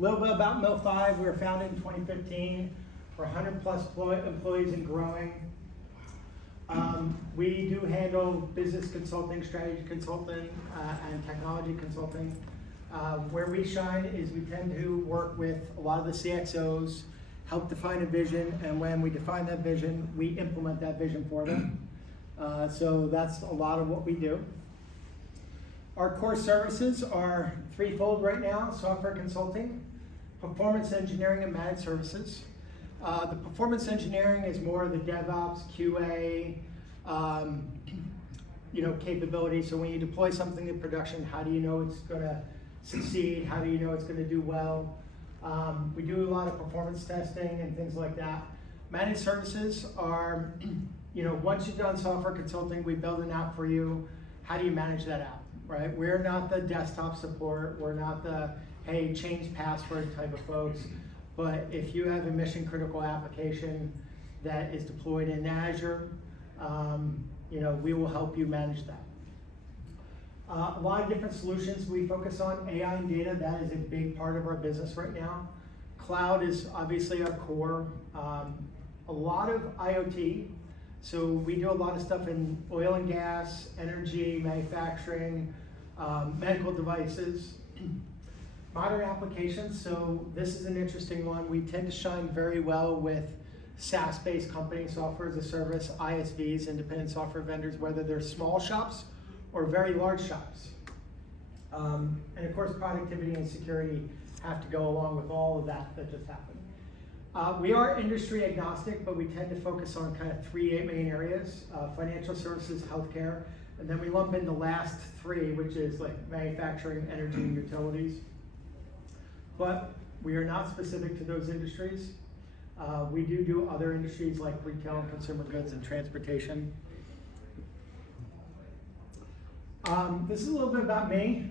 A little bit about Mill5. We were founded in 2015. We're 100 plus employees and growing. We do handle business consulting, strategy consulting, and technology consulting. Where we shine is we tend to work with a lot of the CXOs, help define a vision, and when we define that vision, we implement that vision for them. So that's a lot of what we do. Our core services are threefold right now: software consulting, performance engineering, and managed services. The performance engineering is more of the DevOps, QA, capability. So when you deploy something in production, how do you know it's going to succeed? How do you know it's going to do well? We do a lot of performance testing and things like that. Managed services are, once you've done software consulting, we build an app for you. How do you manage that app, right? We're not the desktop support. We're not the, hey, change password type of folks. But if you have a mission critical application that is deployed in Azure, we will help you manage that. A lot of different solutions we focus on. AI and data, that is a big part of our business right now. Cloud is obviously our core. A lot of IoT. So we do a lot of stuff in oil and gas, energy, manufacturing, medical devices. Modern applications, so this is an interesting one. We tend to shine very well with SaaS-based companies, software as a service, ISVs, independent software vendors, whether they're small shops or very large shops. And of course, productivity and security have to go along with all of that just happened. We are industry agnostic, but we tend to focus on kind of three main areas: financial services, healthcare, and then we lump in the last three, which is like manufacturing, energy, and utilities. But we are not specific to those industries. We do other industries like retail and consumer goods and transportation. This is a little bit about me.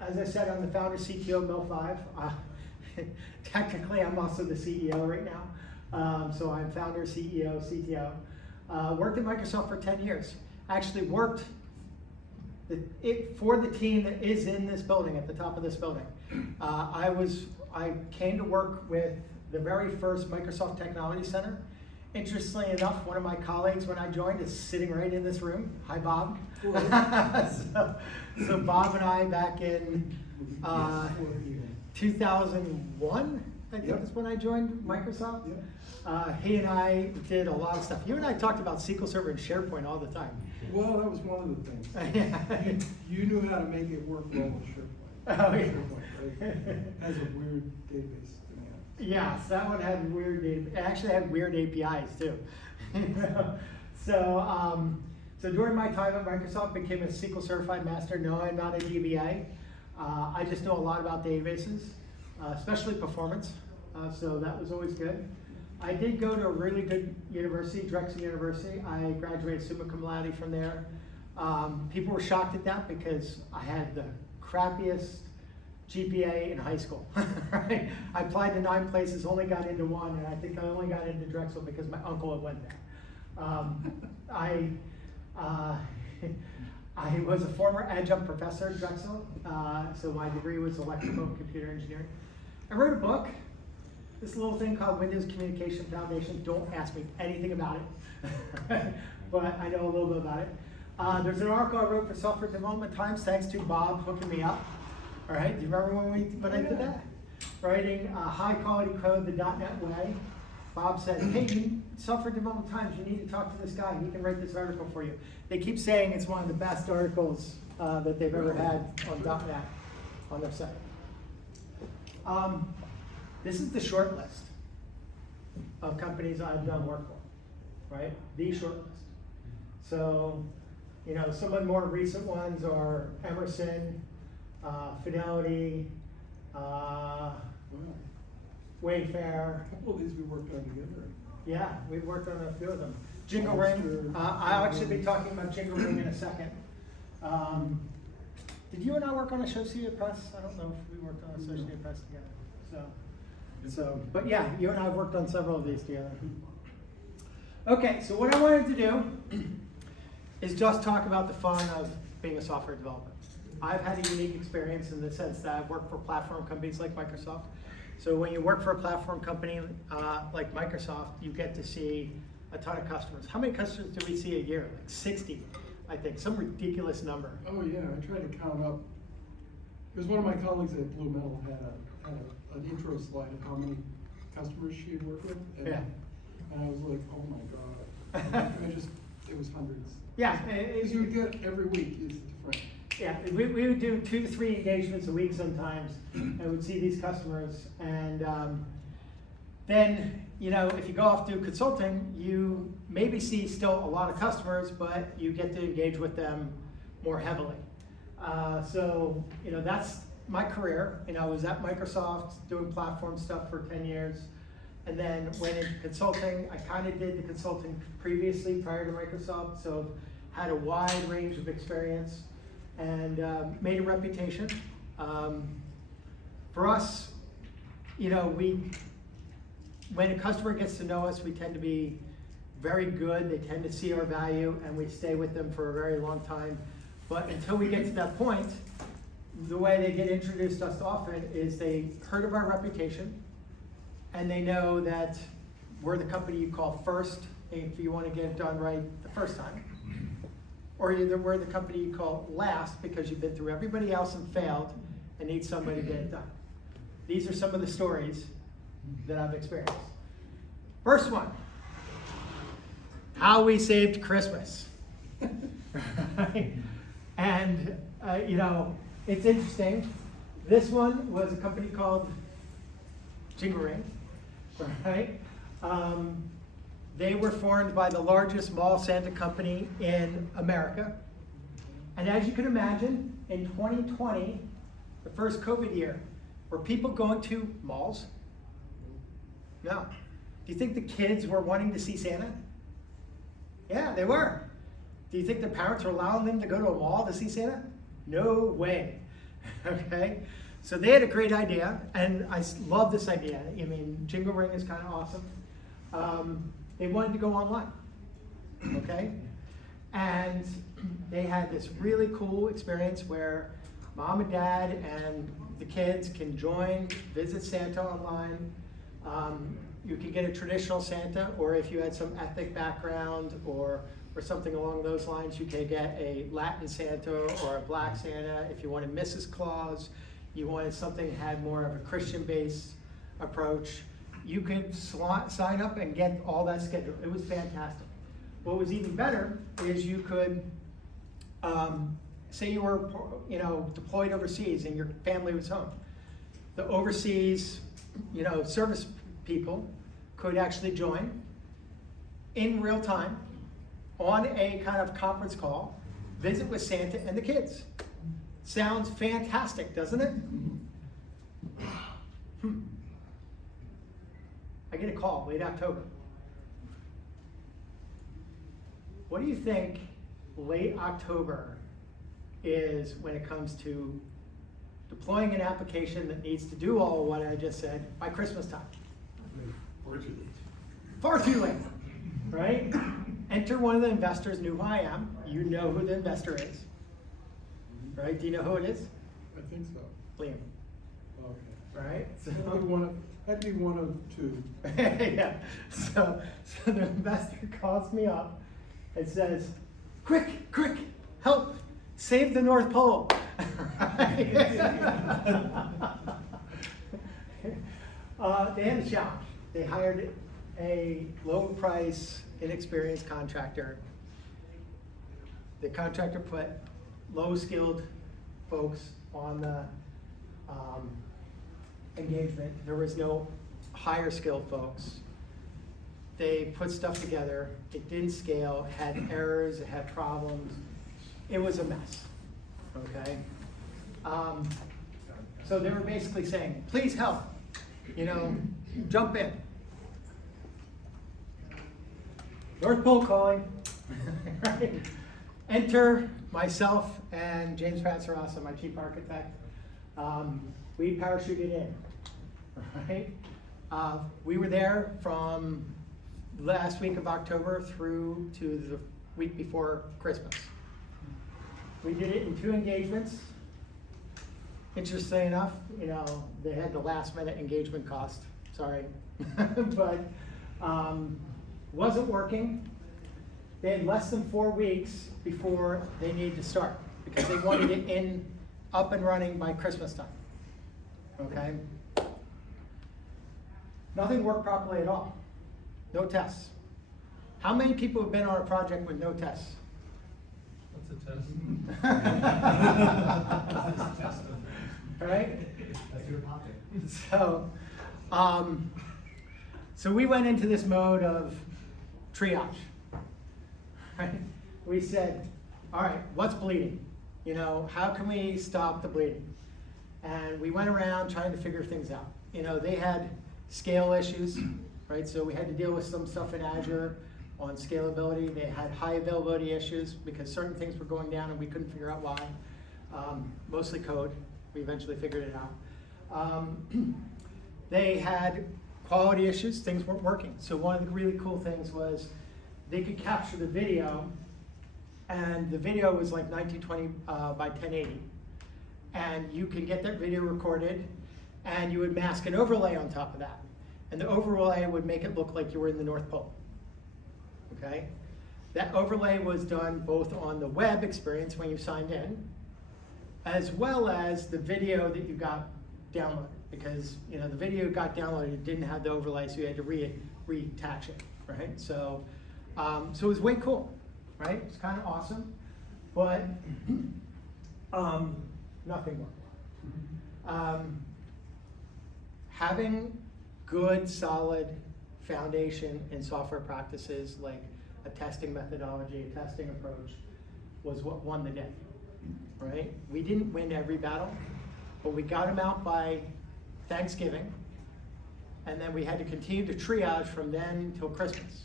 As I said, I'm the founder CTO of Mill5. Technically, I'm also the CEO right now. So I'm founder, CEO, CTO. Worked at Microsoft for 10 years. Actually worked for the team that is in this building, at the top of this building. I came to work with the very first Microsoft Technology Center. Interestingly enough, one of my colleagues when I joined is sitting right in this room. Hi, Bob. So Bob and I back in 2001, I think is when I joined Microsoft. He and I did a lot of stuff. You and I talked about SQL Server and SharePoint all the time. Well, that was one of the things. You knew how to make it work well with SharePoint. Oh, yeah. SharePoint, right? Has a weird database. Yes, that one had weird data. It actually had weird APIs too. So during my time at Microsoft, I became a SQL certified master. No, I'm not a DBA. I just know a lot about databases, especially performance. So that was always good. I did go to a really good university, Drexel University. I graduated summa cum laude from there. People were shocked at that because I had the crappiest GPA in high school. Right? I applied to 9 places, only got into 1, and I think I only got into Drexel because my uncle had went there. I was a former adjunct professor at Drexel, so my degree was electrical and computer engineering. I wrote a book, this little thing called Windows Communication Foundation. Don't ask me anything about it, but I know a little bit about it. There's an article I wrote for Software Development Times, thanks to Bob hooking me up. All right, do you remember when I did that? Writing high quality code the .NET way. Bob said, hey, Software Development Times, you need to talk to this guy. He can write this article for you. They keep saying it's one of the best articles that they've ever had on .NET on their site. This is the short list of companies I've done work for, right? The short list. So, some of the more recent ones are Emerson, Fidelity, Wayfair. A couple of these we worked on together. Yeah, we've worked on a few of them. Jingle Ring. I'll actually be talking about Jingle Ring in a second. Did you and I work on Associated Press? I don't know if we worked on Associated Press together. But yeah, you and I have worked on several of these together. Okay, so what I wanted to do is just talk about the fun of being a software developer. I've had a unique experience in the sense that I've worked for platform companies like Microsoft, So when you work for a platform company like Microsoft, you get to see a ton of customers. How many customers do we see a year? Like 60, I think, some ridiculous number. Oh yeah, I tried to count up, because one of my colleagues at Blue Metal had an intro slide of how many customers she had worked with. And, Yeah. and I was like, oh my God. It was hundreds. Yeah. Because you get every week is different. Yeah, we would do 2 to 3 engagements a week sometimes, and would see these customers. And then, you know, if you go off to consulting, you maybe see still a lot of customers, but you get to engage with them more heavily. So, you know, that's my career. You know, I was at Microsoft doing platform stuff for 10 years. And then went into consulting. I kind of did the consulting previously prior to Microsoft, so had a wide range of experience and made a reputation. For us, you know, when a customer gets to know us, we tend to be very good. They tend to see our value, and we stay with them for a very long time. But until we get to that point, the way they get introduced to us often is they heard of our reputation, and they know that we're the company you call first if you want to get it done right the first time. Or either we're the company you call last because you've been through everybody else and failed and need somebody to get it done. These are some of the stories that I've experienced. First one, how we saved Christmas. And, you know, it's interesting. This one was a company called Jingle Ring. Right? They were formed by the largest mall Santa company in America. And as you can imagine, in 2020, the first COVID year, were people going to malls? No. Do you think the kids were wanting to see Santa? Yeah, they were. Do you think the parents were allowing them to go to a mall to see Santa? No way. Okay? So they had a great idea, and I love this idea. I mean, Jingle Ring is kind of awesome. They wanted to go online, okay? And they had this really cool experience where mom and dad and the kids can join, visit Santa online. You can get a traditional Santa, or if you had some ethnic background or something along those lines, you can get a Latin Santa or a Black Santa. If you wanted Mrs. Claus, you wanted something that had more of a Christian-based approach, you could sign up and get all that scheduled. It was fantastic. What was even better is you could, say you were, you know, deployed overseas and your family was home. The overseas, you know, service people could actually join in real time on a kind of conference call, visit with Santa and the kids. Sounds fantastic, doesn't it? I get a call late October. What do you think late October is when it comes to deploying an application that needs to do all of what I just said by Christmas time? Far too late. Far too late, right? Enter one of the investors, knew who I am. You know who the investor is. Right? Do you know who it is? I think so. Liam. Okay. Right? So, That'd be one of two. yeah. So the investor calls me up and says, quick, help, save the North Pole. They had a challenge. They hired a low price, inexperienced contractor. The contractor put low skilled folks on the engagement. There was no higher skilled folks. They put stuff together. It didn't scale, it had errors, it had problems. It was a mess, okay? So they were basically saying, please help, you know, jump in. North Pole calling, right? Enter myself and James Patsarosa, my chief architect. We parachuted in, right? We were there from last week of October through to the week before Christmas. We did it in 2 engagements. Interesting enough, they had the last minute engagement cost, sorry. But wasn't working. They had less than 4 weeks before they needed to start because they wanted it up and running by Christmas time, okay? Nothing worked properly at all, no tests. How many people have been on a project with no tests? What's a test? Right? That's your pocket. So we went into this mode of triage. Right? We said, all right, what's bleeding? How can we stop the bleeding? And we went around trying to figure things out. They had scale issues, right? So we had to deal with some stuff in Azure on scalability. They had high availability issues because certain things were going down and we couldn't figure out why. Mostly code. We eventually figured it out. They had quality issues. Things weren't working. So one of the really cool things was they could capture the video, and the video was like 1920 by 1080. And you can get that video recorded, and you would mask an overlay on top of that. And the overlay would make it look like you were in the North Pole. Okay? That overlay was done both on the web experience when you signed in, as well as the video that you got downloaded. Because the video got downloaded didn't have the overlay, so you had to reattach it, right? So it was way cool, right? It's kind of awesome, but nothing worked. Having good, solid foundation in software practices like a testing methodology, a testing approach, was what won the day, right? We didn't win every battle, but we got them out by Thanksgiving, and then we had to continue to triage from then till Christmas.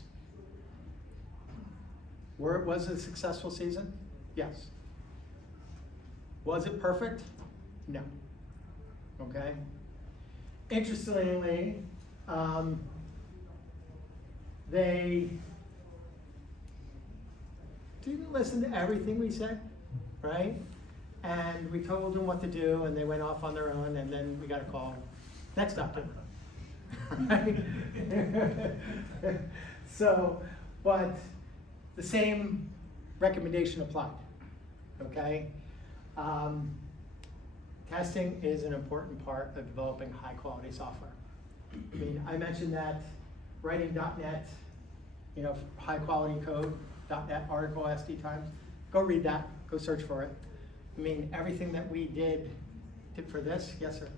Was it a successful season? Yes. Was it perfect? No. Okay. Interestingly, they didn't listen to everything we said, right? And we told them what to do, and they went off on their own, and then we got a call. Next October. Right? But the same recommendation applied, okay? Testing is an important part of developing high quality software. I mentioned that writing .NET, high quality code, .NET article SD times, go read that, go search for it. Everything that we did for this, yes, sir?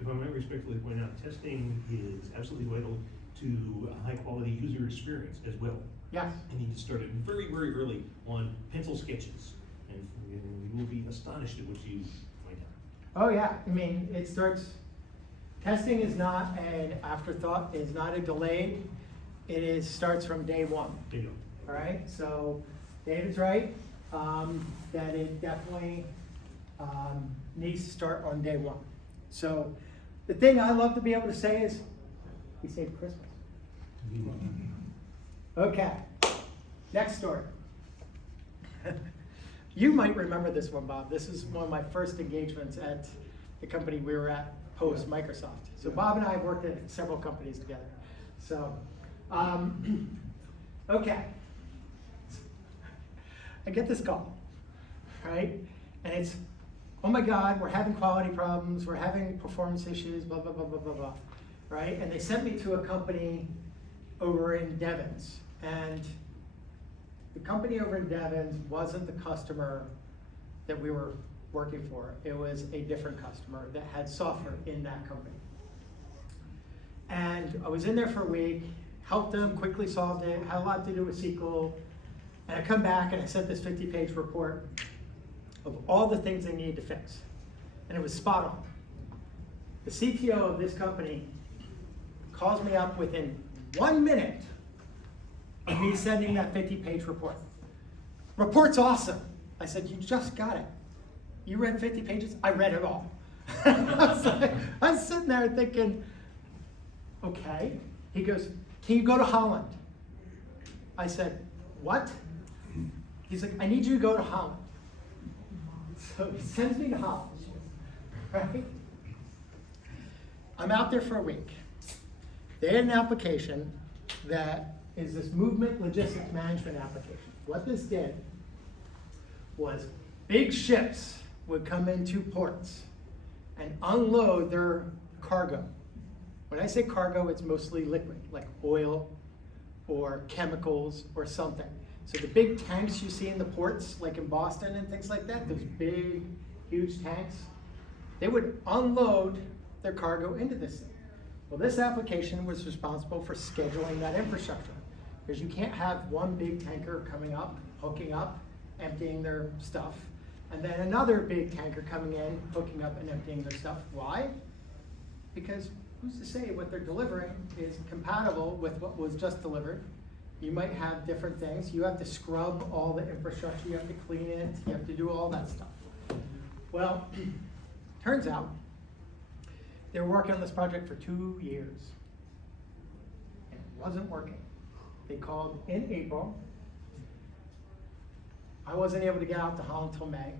If I might respectfully point out, testing is absolutely vital to a high quality user experience as well. Yes. And you started very, very early on pencil sketches, and you will be astonished at what you find out. Oh yeah, it starts, testing is not an afterthought, it's not a delayed, starts from day one. There you All right, so David's right, that it definitely needs to start on day one. So the thing I love to be able to say is, we saved Christmas. Okay, next story. You might remember this one, Bob. This is one of my first engagements at the company we were at post Microsoft. So Bob and I have worked at several companies together. So, okay. I get this call, right? And it's, oh my God, we're having quality problems, we're having performance issues, blah, blah, blah, blah, blah, blah, right? And they sent me to a company over in Devens. And the company over in Devens wasn't the customer that we were working for. It was a different customer that had software in that company. And I was in there for a week, helped them, quickly solved it, had a lot to do with SQL. And I come back and I sent this 50-page report of all the things they needed to fix. And it was spot on. The CTO of this company calls me up within 1 minute of me sending that 50-page report. Report's awesome. I said, you just got it. You read 50 pages? I read it all. I was sitting there thinking, okay. He goes, can you go to Holland? I said, what? He's like, I need you to go to Holland. So he sends me to Holland. right? I'm out there for a week. They had an application that is this movement logistics management application. What this did was big ships would come into ports and unload their cargo. When I say cargo, it's mostly liquid, like oil or chemicals or something. So the big tanks you see in the ports, like in Boston and things like that, those big, huge tanks, they would unload their cargo into this thing. Well, this application was responsible for scheduling that infrastructure, because you can't have one big tanker coming up, hooking up, emptying their stuff, and then another big tanker coming in, hooking up and emptying their stuff. Why? Because who's to say what they're delivering is compatible with what was just delivered? You might have different things. You have to scrub all the infrastructure, you have to clean it, you have to do all that stuff. Well, turns out they were working on this project for 2 years, and it wasn't working. They called in April. I wasn't able to get out to Holland until May.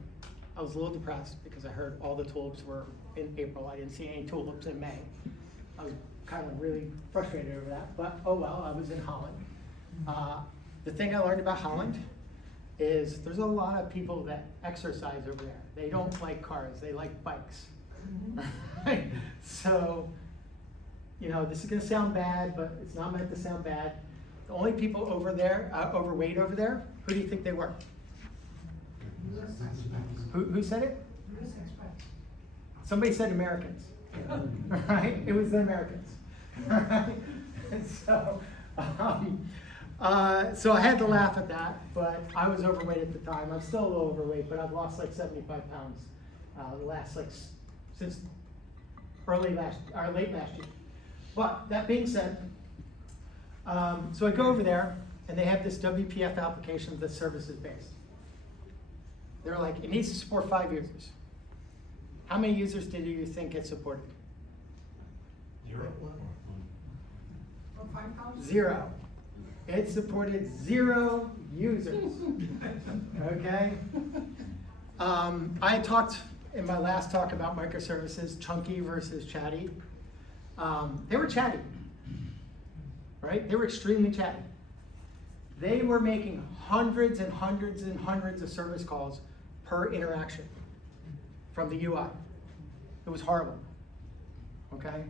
I was a little depressed because I heard all the tulips were in April. I didn't see any tulips in May. I was kind of really frustrated over that, but oh well, I was in Holland. The thing I learned about Holland is there's a lot of people that exercise over there. They don't like cars, they like bikes. Right? So, you know, this is gonna sound bad, but it's not meant to sound bad. The only people over there, overweight over there, who do you think they were? Who said it? Somebody said Americans. Right? It was the Americans. Right? And so I had to laugh at that, but I was overweight at the time. I'm still a little overweight, but I've lost like 75 pounds since late last year. But that being said, so I go over there, and they have this WPF application that's services based. They're like, it needs to support 5 users. How many users did you think it supported? 0. 0. It supported 0 users. Okay? I talked in my last talk about microservices, chunky versus chatty. They were chatty, right? They were extremely chatty. They were making hundreds and hundreds and hundreds of service calls per interaction from the UI. It was horrible. Okay?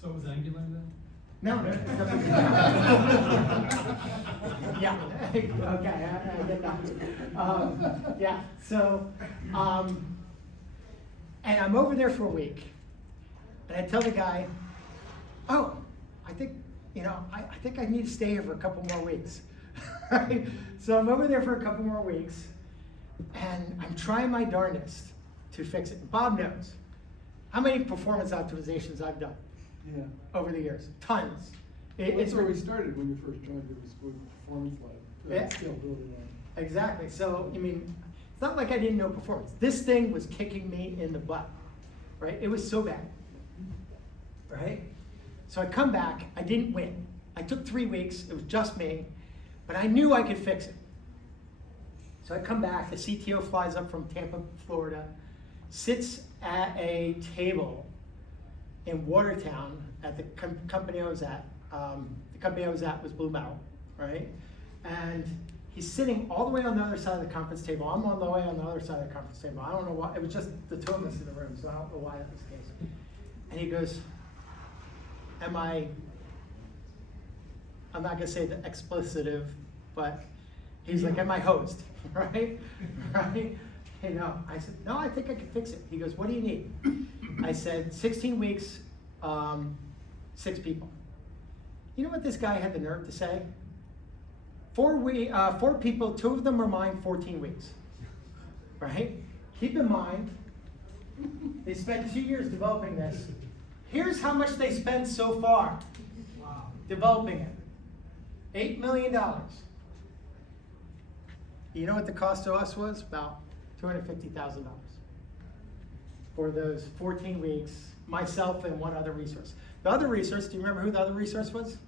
So it was Angular then? No. Yeah. Okay, I get that. Yeah. So, and I'm over there for a week, and I tell the guy, "Oh, I think I think I need to stay here for a couple more weeks." Right? So I'm over there for a couple more weeks, and I'm trying my darndest to fix it. Bob knows how many performance optimizations I've done. Yeah. Over the years, tons. That's where we started when you first joined. It was with Performance Lab. Yeah. Scalability Lab. Exactly. So, I mean, it's not like I didn't know performance. This thing was kicking me in the butt, right? It was so bad, right? So I come back. I didn't win. I took 3 weeks. It was just me, but I knew I could fix it. So I come back. The CTO flies up from Tampa, Florida, sits at a table in Watertown at the company I was at. The company I was at was Blue Metal, right? And he's sitting all the way on the other side of the conference table. I'm on the way on the other side of the conference table. I don't know why. It was just the two of us in the room, so I don't know why that was the case. And he goes, I'm not gonna say the explicitive, but he's like, am I hosed, right? Right? Hey, no. I said, no, I think I can fix it. He goes, what do you need? I said, 16 weeks, 6 people. You know what this guy had the nerve to say? 4 people, 2 of them are mine, 14 weeks. Right? Keep in mind, they spent 2 years developing this. Here's how much they spent so far developing it. $8 million. You know what the cost to us was? About $250,000 for those 14 weeks, myself and one other resource. The other resource, do you remember who the other resource was?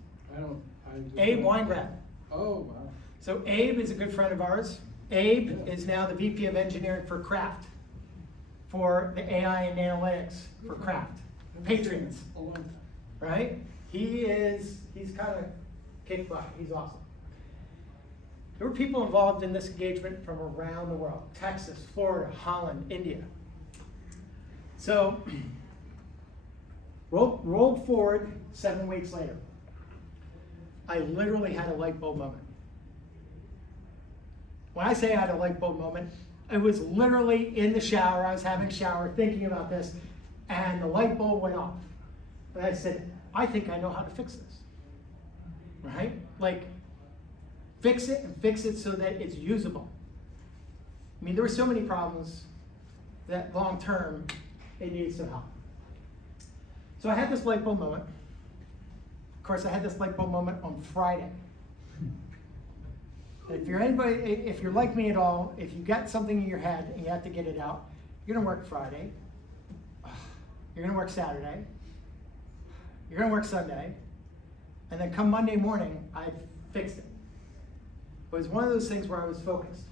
Abe Weingrab. Oh, wow. So Abe is a good friend of ours. Abe is now the VP of Engineering for Kraft. for the AI and analytics for Kraft. Patriots, A long time. right? He's kind of kick butt. He's awesome. There were people involved in this engagement from around the world: Texas, Florida, Holland, India. So, roll forward 7 weeks later. I literally had a light bulb moment. When I say I had a light bulb moment, it was literally in the shower. I was having a shower thinking about this, and the light bulb went off. And I said, I think I know how to fix this. Right? Like, fix it and fix it so that it's usable. I mean, there were so many problems that long term it needs some help. So I had this light bulb moment. Of course, I had this light bulb moment on Friday. If you're anybody, if you're like me at all, if you got something in your head and you have to get it out, you're gonna work Friday, you're gonna work Saturday, you're gonna work Sunday, and then come Monday morning, I fixed it. It was one of those things where I was focused.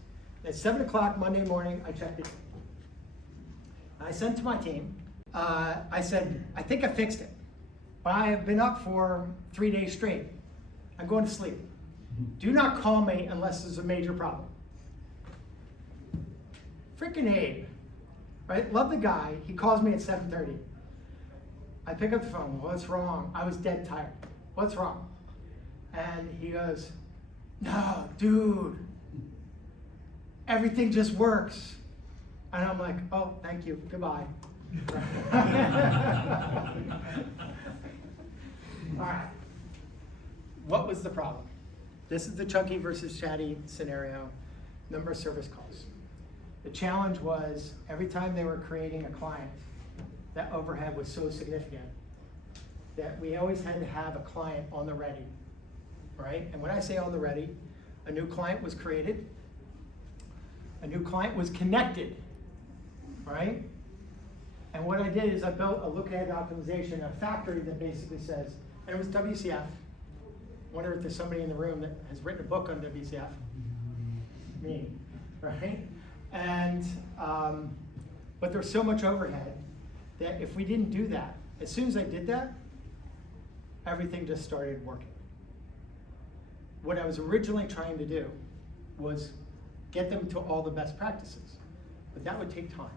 At 7 o'clock Monday morning, I checked it. I sent to my team, I said, I think I fixed it, but I have been up for 3 days straight. I'm going to sleep. Do not call me unless there's a major problem. Freaking Abe, right? Love the guy. He calls me at 7:30. I pick up the phone. What's wrong? I was dead tired. What's wrong? And he goes, no, dude, everything just works. And I'm like, oh, thank you, goodbye. All right, what was the problem? This is the chunky versus chatty scenario, number of service calls. The challenge was every time they were creating a client, that overhead was so significant that we always had to have a client on the ready, right? And when I say on the ready, a new client was created, a new client was connected, right? And what I did is I built a look-ahead optimization, a factory that basically says, and it was WCF. Wonder if there's somebody in the room that has written a book on WCF. Me, right? And, but there's so much overhead that if we didn't do that, as soon as I did that, everything just started working. What I was originally trying to do was get them to all the best practices, but that would take time.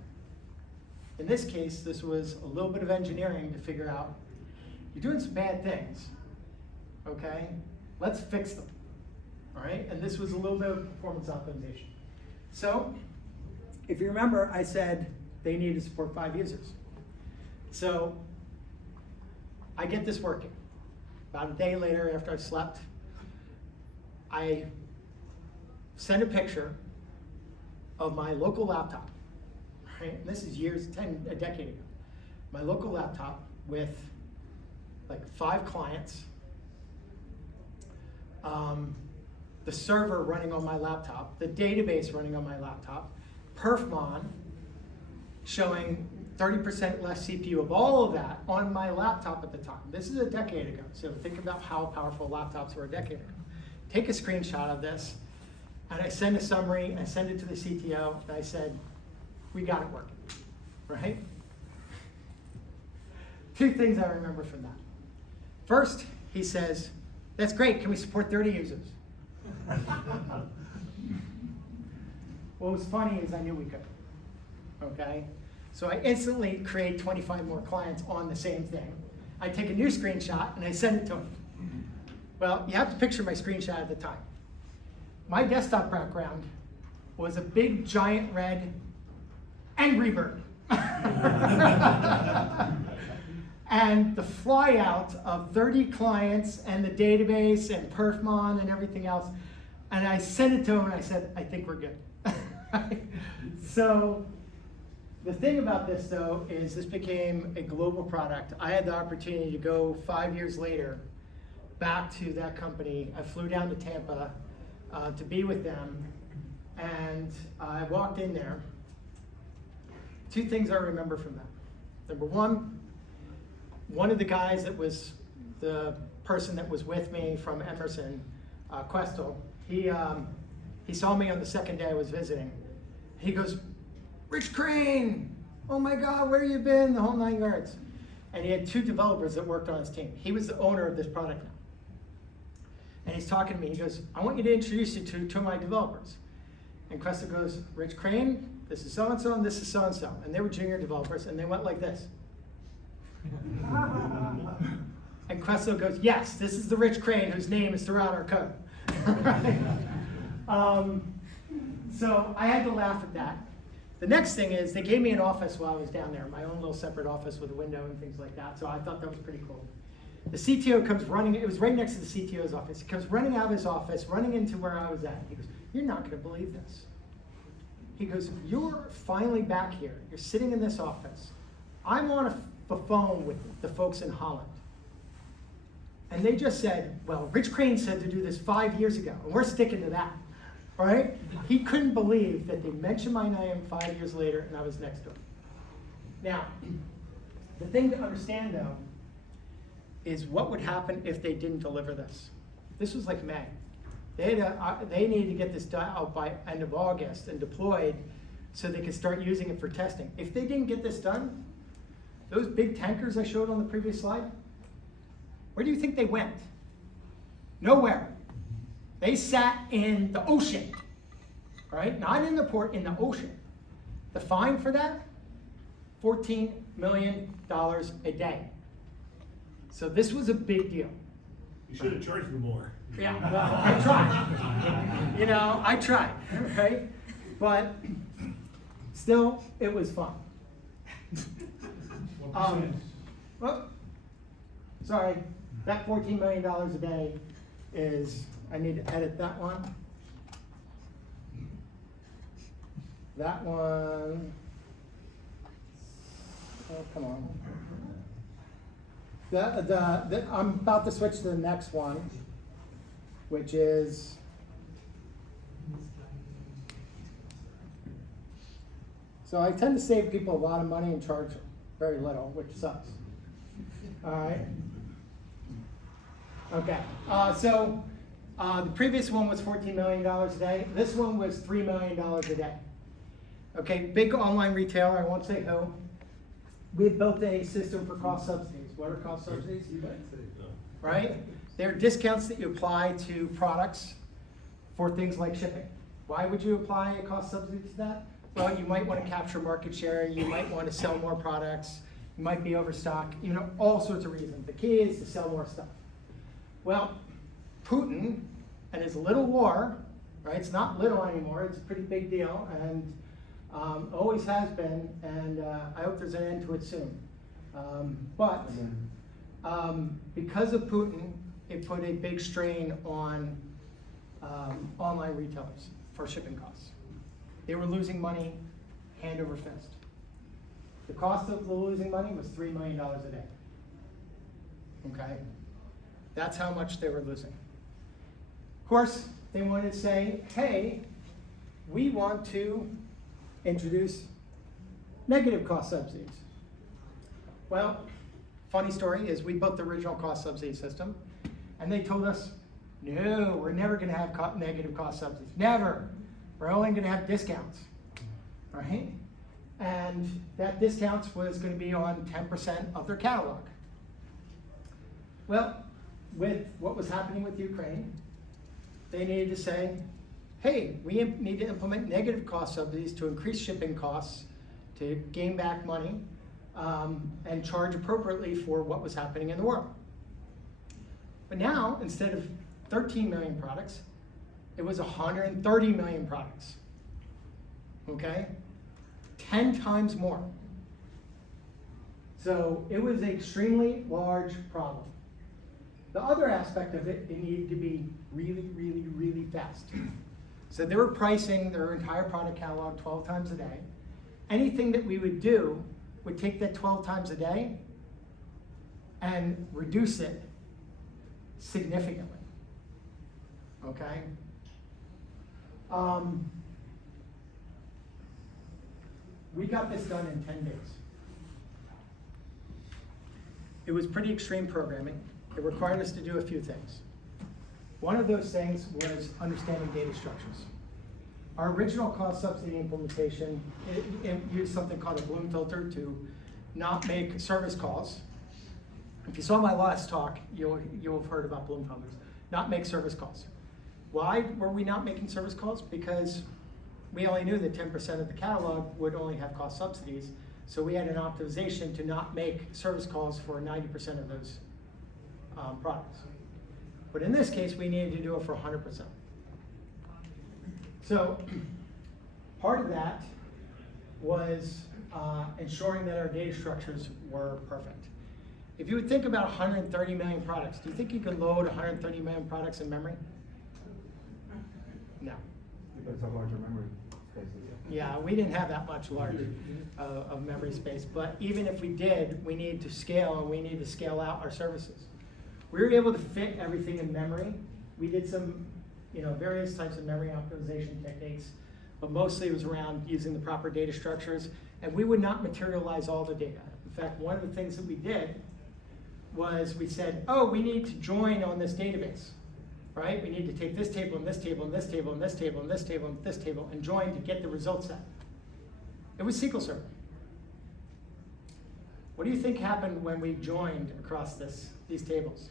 In this case, this was a little bit of engineering to figure out, you're doing some bad things, okay? Let's fix them, all right? And this was a little bit of performance optimization. So, if you remember, I said they need to support 5 users. So, I get this working. About a day later, after I slept, I sent a picture of my local laptop, right? And this is a decade ago. My local laptop with like 5 clients, the server running on my laptop, the database running on my laptop, perfmon showing 30% less CPU of all of that on my laptop at the time. This is a decade ago, so think about how powerful laptops were a decade ago. Take a screenshot of this, and I send a summary, I send it to the CTO, and I said, we got it working, right? 2 things I remember from that. First, he says, that's great, can we support 30 users? What was funny is I knew we could, okay? So I instantly create 25 more clients on the same thing. I take a new screenshot and I send it to him. Well, you have to picture my screenshot at the time. My desktop background was a big giant red Angry Bird. And the flyout of 30 clients and the database and perfmon and everything else. And I sent it to him and I said, I think we're good. So the thing about this though is this became a global product. I had the opportunity to go 5 years later back to that company. I flew down to Tampa to be with them, and I walked in there. 2 things I remember from that. Number one of the guys that was the person that was with me from Emerson, Questel, he saw me on the second day I was visiting. He goes, Rich Crane, oh my God, where you been? The whole 9 yards. And he had 2 developers that worked on his team. He was the owner of this product now. And he's talking to me, he goes, I want you to introduce you to 2 of my developers. And Cresta goes, Rich Crane, this is so-and-so, and this is so-and-so. And they were junior developers, and they went like this. And Cresta goes, yes, this is the Rich Crane whose name is throughout our code. So I had to laugh at that. The next thing is they gave me an office while I was down there, my own little separate office with a window and things like that. So I thought that was pretty cool. The CTO comes running, it was right next to the CTO's office. He comes running out of his office, running into where I was at. He goes, you're not gonna believe this. He goes, you're finally back here. You're sitting in this office. I'm on the phone with the folks in Holland. And they just said, well, Rich Crane said to do this 5 years ago, and we're sticking to that, right? He couldn't believe that they mentioned my name 5 years later and I was next to him. Now, the thing to understand though, is what would happen if they didn't deliver this. This was like May. They needed to get this done out by end of August and deployed so they could start using it for testing. If they didn't get this done, those big tankers I showed on the previous slide, where do you think they went? Nowhere. They sat in the ocean, right? Not in the port, in the ocean. The fine for that, $14 million a day. So this was a big deal. You should have charged them more. Yeah, well, I tried. You know, I tried, right? But still, it was fun. Well, sorry, that $14 million a day is, I need to edit that one. That one, oh, come on. I'm about to switch to the next one, which is, so I tend to save people a lot of money and charge very little, which sucks. All right. Okay. The previous one was $14 million a day. This one was $3 million a day. Okay, big online retailer, I won't say who. We had built a system for cost subsidies. What are cost subsidies? Right? They're discounts that you apply to products for things like shipping. Why would you apply a cost subsidy to that? Well, you might want to capture market share, you might want to sell more products, you might be overstocked, you know, all sorts of reasons. The key is to sell more stuff. Well, Putin and his little war, right? It's not little anymore, it's a pretty big deal, and always has been, and I hope there's an end to it soon. Because of Putin, it put a big strain on online retailers for shipping costs. They were losing money hand over fist. The cost of the losing money was $3 million a day. Okay? That's how much they were losing. Of course, they wanted to say, hey, we want to introduce negative cost subsidies. Well, funny story is we built the original cost subsidy system, and they told us, no, we're never gonna have negative cost subsidies, never. We're only gonna have discounts, right? And that discounts was gonna be on 10% of their catalog. Well, with what was happening with Ukraine, they needed to say, hey, we need to implement negative cost subsidies to increase shipping costs, to gain back money, and charge appropriately for what was happening in the world. But now, instead of 13 million products, it was 130 million products, okay? 10 times more. So it was an extremely large problem. The other aspect of it, it needed to be really, really, really fast. So they were pricing their entire product catalog 12 times a day. Anything that we would do would take that 12 times a day and reduce it significantly, okay? We got this done in 10 days. It was pretty extreme programming. It required us to do a few things. One of those things was understanding data structures. Our original cost subsidy implementation, it used something called a Bloom filter to not make service calls. If you saw my last talk, you'll have heard about Bloom filters. Not make service calls. Why were we not making service calls? Because we only knew that 10% of the catalog would only have cost subsidies. So we had an optimization to not make service calls for 90% of those products. But in this case, we needed to do it for 100%. So part of that was ensuring that our data structures were perfect. If you would think about 130 million products, do you think you can load 130 million products in memory? No. Because of larger memory spaces. Yeah, we didn't have that much large of memory space, but even if we did, we need to scale, and we need to scale out our services. We were able to fit everything in memory. We did some, various types of memory optimization techniques, but mostly it was around using the proper data structures, and we would not materialize all the data. In fact, one of the things that we did was we said, oh, we need to join on this database, right? We need to take this table and this table and this table and this table and this table and this table and join to get the result set. It was SQL Server. What do you think happened when we joined across these tables?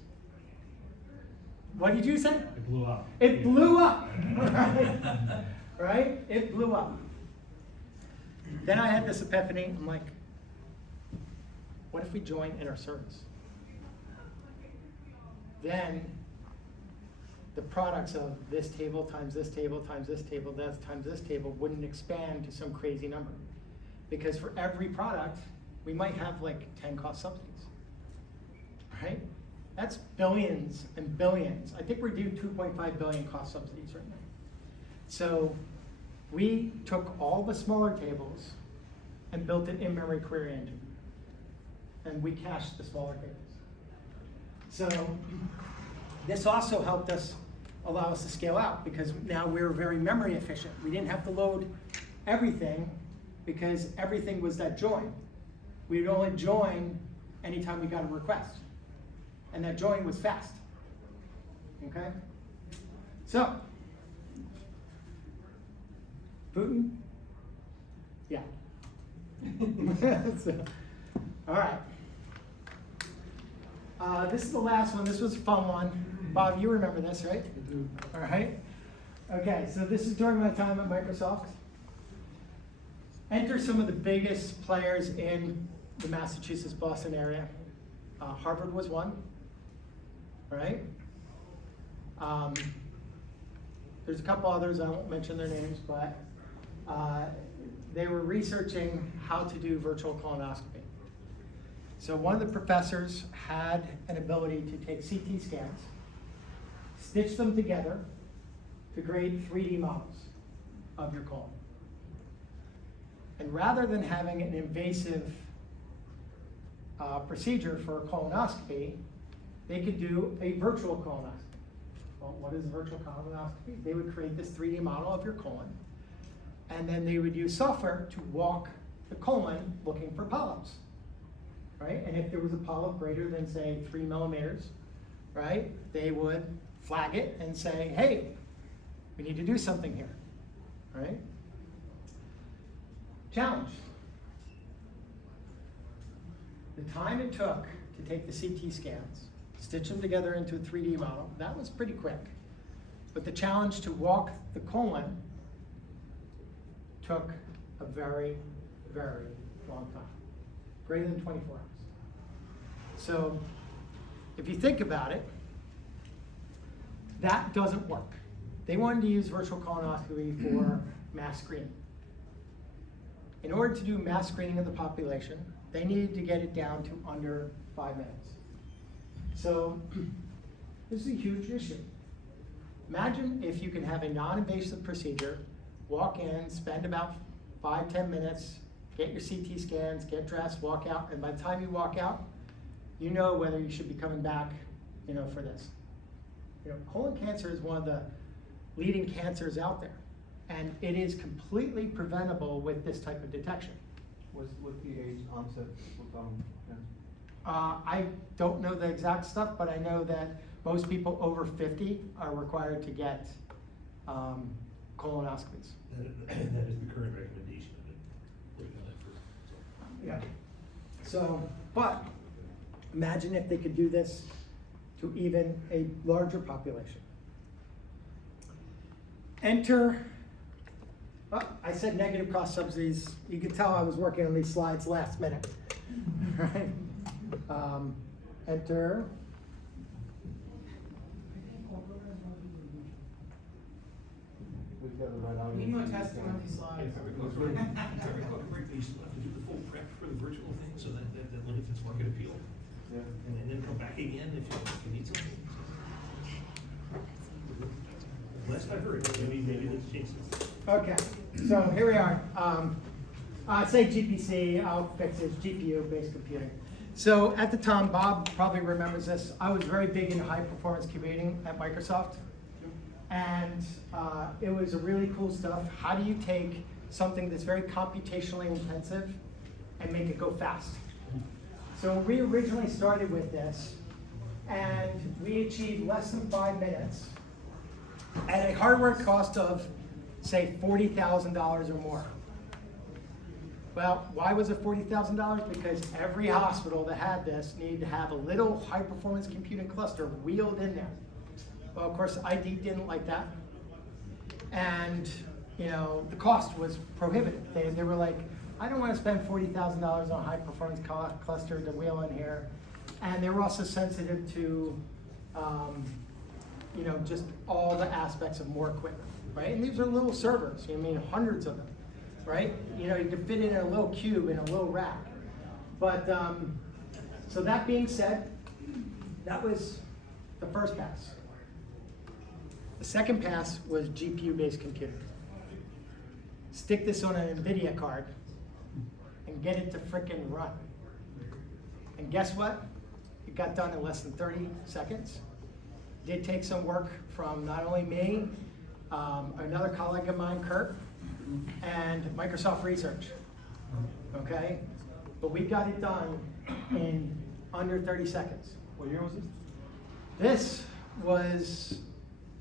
What did you say? It blew up. It blew up, right? Right? It blew up. Then I had this epiphany. I'm like, what if we join in our service? Then the products of this table times this table times this table times this table wouldn't expand to some crazy number. Because for every product, we might have like 10 cost subsidies, right? That's billions and billions. I think we're due 2.5 billion cost subsidies right now. So we took all the smaller tables and built an in-memory query engine. And we cached the smaller tables. So this also helped us allow us to scale out because now we were very memory efficient. We didn't have to load everything because everything was that join. We would only join anytime we got a request. And that join was fast. Okay? So, Putin? Yeah. So, all right. This is the last one. This was a fun one. Bob, you remember this, right? I do. All right. Okay, so this is during my time at Microsoft. Enter some of the biggest players in the Massachusetts, Boston area. Harvard was one, right? There's a couple others, I won't mention their names, but they were researching how to do virtual colonoscopy. So one of the professors had an ability to take CT scans, stitch them together to create 3D models of your colon. And rather than having an invasive procedure for a colonoscopy, they could do a virtual colonoscopy. Well, what is a virtual colonoscopy? They would create this 3D model of your colon, and then they would use software to walk the colon looking for polyps. Right? And if there was a polyp greater than, say, 3 millimeters, right, they would flag it and say, hey, we need to do something here, right? Challenge. The time it took to take the CT scans, stitch them together into a 3D model, that was pretty quick. But the challenge to walk the colon took a very, very long time, greater than 24 hours. So if you think about it, that doesn't work. They wanted to use virtual colonoscopy for mass screening. In order to do mass screening of the population, they needed to get it down to under 5 minutes. So this is a huge issue. Imagine if you can have a non-invasive procedure, walk in, spend about 5-10 minutes, get your CT scans, get dressed, walk out, and by the time you walk out, you know whether you should be coming back, for this. Colon cancer is one of the leading cancers out there, and it is completely preventable with this type of detection. What's the age onset of cancer? I don't know the exact stuff, but I know that most people over 50 are required to get colonoscopies. That is the current recommendation of it. Putting on that first, so. Yeah. So, but imagine if they could do this to even a larger population. Enter, oh, I said negative cost subsidies. You can tell I was working on these slides last minute, right? Enter. We've got the right audio. Need more testing on these slides. If I recall correctly, you still have to do the full prep for the virtual thing, so that limits its market appeal. Yeah. And then come back again if you need something. Last I heard, maybe let's change this. Okay, so here we are. I say GPC, I'll fix it, GPU-based computing. So at the time, Bob probably remembers this, I was very big into high-performance computing at Microsoft. And it was a really cool stuff. How do you take something that's very computationally intensive and make it go fast? So we originally started with this, and we achieved less than 5 minutes at a hardware cost of, say, $40,000 or more. Well, why was it $40,000? Because every hospital that had this needed to have a little high-performance computing cluster wheeled in there. Well, of course, ID didn't like that. And, you know, the cost was prohibitive. They were like, I don't want to spend $40,000 on a high-performance cluster to wheel in here. And they were also sensitive to, you know, just all the aspects of more equipment, right? And these are little servers, I mean, hundreds of them, right? You know, you can fit in a little cube in a little rack. But, so that being said, that was the first pass. The second pass was GPU-based computing. Stick this on an NVIDIA card and get it to frickin' run. And guess what? It got done in less than 30 seconds. Did take some work from not only me, another colleague of mine, Kurt, and Microsoft Research, okay? But we got it done in under 30 seconds. What year was this? This was,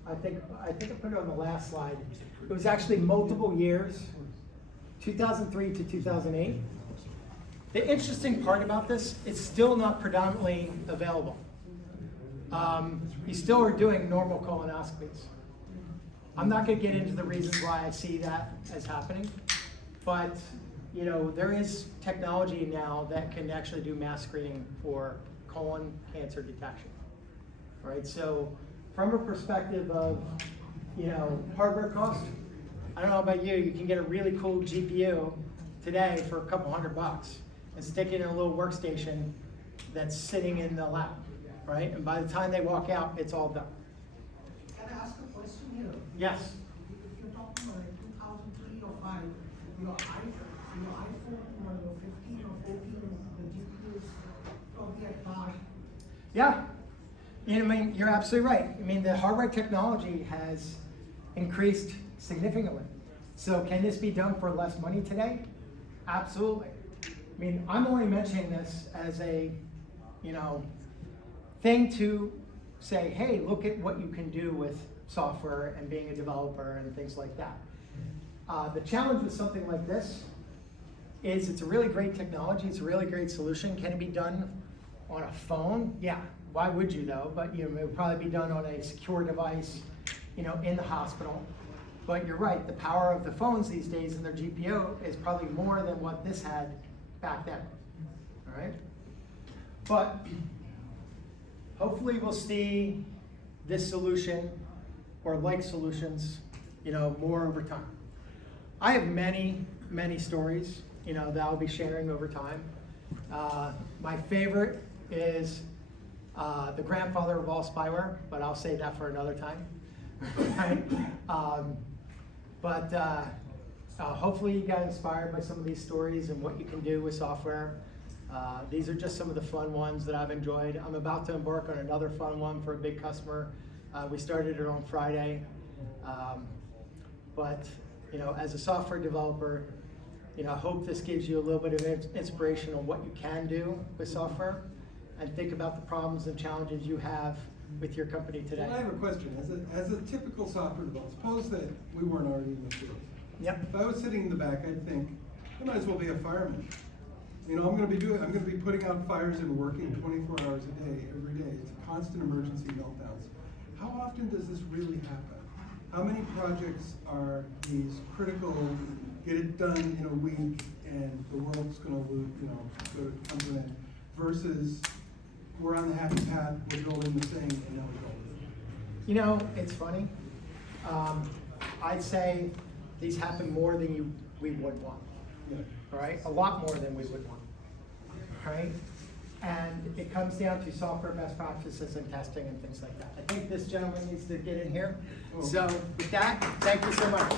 I think I put it on the last slide. It was actually multiple years, 2003 to 2008. The interesting part about this, it's still not predominantly available. You still are doing normal colonoscopies. I'm not going to get into the reasons why I see that as happening, but you know, there is technology now that can actually do mass screening for colon cancer detection. All right, so from a perspective of, you know, hardware cost, I don't know about you, you can get a really cool GPU today for a couple $100 and stick it in a little workstation that's sitting in the lab, right? And by the time they walk out, it's all done. Can I ask a question here? Yes. If you're talking about like 2003 or 5, your iPhone, your 15 or 14, the GPU is probably at par. Yeah. I mean, you're absolutely right. I mean, the hardware technology has increased significantly. So can this be done for less money today? Absolutely. I mean, I'm only mentioning this as a, you know, thing to say, hey, look at what you can do with software and being a developer and things like that. The challenge with something like this is it's a really great technology, it's a really great solution. Can it be done on a phone? Yeah, why would you though? But you know, it would probably be done on a secure device, you know, in the hospital. But you're right, the power of the phones these days and their GPU is probably more than what this had back then, all right? But hopefully we'll see this solution or like solutions, you know, more over time. I have many, many stories, you know, that I'll be sharing over time. My favorite is the grandfather of all spyware, but I'll save that for another time. Right? Hopefully you got inspired by some of these stories and what you can do with software. These are just some of the fun ones that I've enjoyed. I'm about to embark on another fun one for a big customer. We started it on Friday. But you know, as a software developer, you know, I hope this gives you a little bit of inspiration on what you can do with software, and think about the problems and challenges you have with your company today. Well, I have a question. As a typical software developer, suppose that we weren't already in the field. Yep. If I was sitting in the back, I'd think, I might as well be a fireman. You know, I'm gonna be putting out fires and working 24 hours a day, every day. It's constant emergency meltdowns. How often does this really happen? How many projects are these critical, get it done in a week and the world's gonna lose, come to an end, versus we're on the happy path, we're building the thing, and now we're going. You know, it's funny. I'd say these happen more than we would want. Yeah. Right? A lot more than we would want. Right? And it comes down to software best practices and testing and things like that. I think this gentleman needs to get in here. So with that, thank you so much.